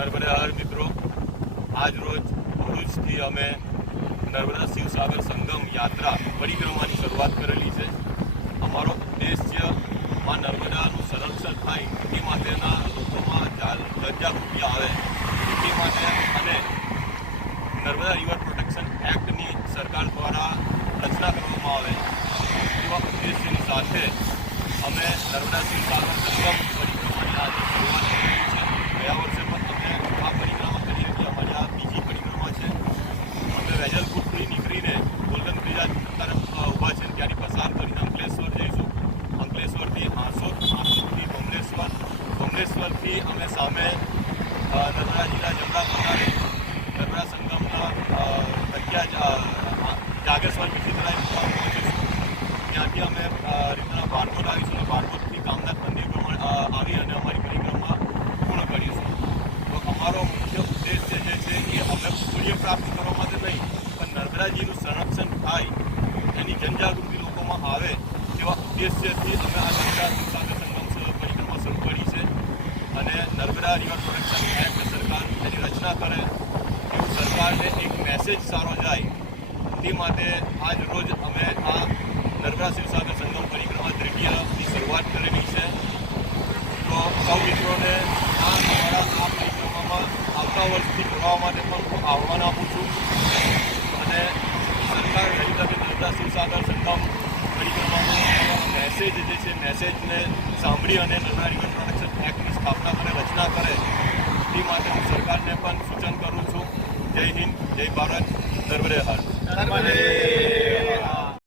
નર્મદા હર મિત્રો, આજ રોજ ભરૂચથી અમે નર્મદા શિવસાગર સંગમ યાત્રા પરિક્રમાની શરૂઆત કરેલી છે. અમારો ઉદ્દેશ્ય માં નર્મદાનું સંરક્ષણ થાય એ માટેના લોકોમાં જાગૃતિ આવે એ માટે અને નર્મદા રિવર પ્રોટેક્શન એક્ટની સરકાર દ્વારા રચના કરવામાં આવે એવા ઉદ્દેશ્યની સાથે અમે નર્મદા શિવસાગર સંગમ પરિક્રમાની આજે શરૂઆત કરેલી છે. ગયા વર્ષે પણ અમે આ પરિક્રમા કરી હતી. અમારી આ બીજી પરિક્રમા છે. અમે વેજલપુરથી નીકળીને ગોલ્ડન બ્રિજ તરફ ઊભા છે, ત્યાંથી પસાર કરીને અંકલેશ્વર જઈશું. અંકલેશ્વરથી હાંસોદ, હાંસોદથી ભુવનેશ્વરથી અમે સામે નર્મદા જિલ્લા જમણા કિનારે નર્મદા સંગમના જાગેશ્વર બીજી તરફ પહોંચીશું. ત્યાંથી અમે રીતના બારકોટ આવીશું અને બારકોટથી કામનાથ મંદિર પ્રમાણે આવી અને અમારી પરિક્રમા પૂર્ણ કરીશું. તો અમારો મુખ્ય ઉદ્દેશ્ય જે છે એ અમે પુણ્ય પ્રાપ્ત કરવા માટે નહીં, પણ નર્મદાજીનું સંરક્ષણ થાય એની જનજાગૃતિ લોકોમાં આવે તેવા ઉદ્દેશ્યથી અમે આ નર્મદા શિવસાગર સંગમ પરિક્રમા શરૂ કરી છે. અને નર્મદા રિવર પ્રોટેક્શન એક્ટ સરકાર એની રચના કરે એવું સરકારને એક મેસેજ સારો જાય તે માટે આજ રોજ અમે આ નર્મદા શિવસાગર સંગમ પરિક્રમા તૃતીયની શરૂઆત કરેલી છે. તો સૌ મિત્રોને અમારા આ પરિક્રમામાં આવતા વર્ષથી જોડાવા માટે પણ હું આહ્વાન આપું છું. અને સરકાર વહેલી તકે નર્મદા શિવસાગર સંગમ પરિક્રમાનો મેસેજ જે છે મેસેજને સાંભળી અને નર્મદા રિવર પ્રોટેક્શન એક્ટની સ્થાપના કરે, રચના કરે તે માટે હું સરકારને પણ સૂચન કરું છું. જય હિન્દ, જય ભારત, નર્મદે હર.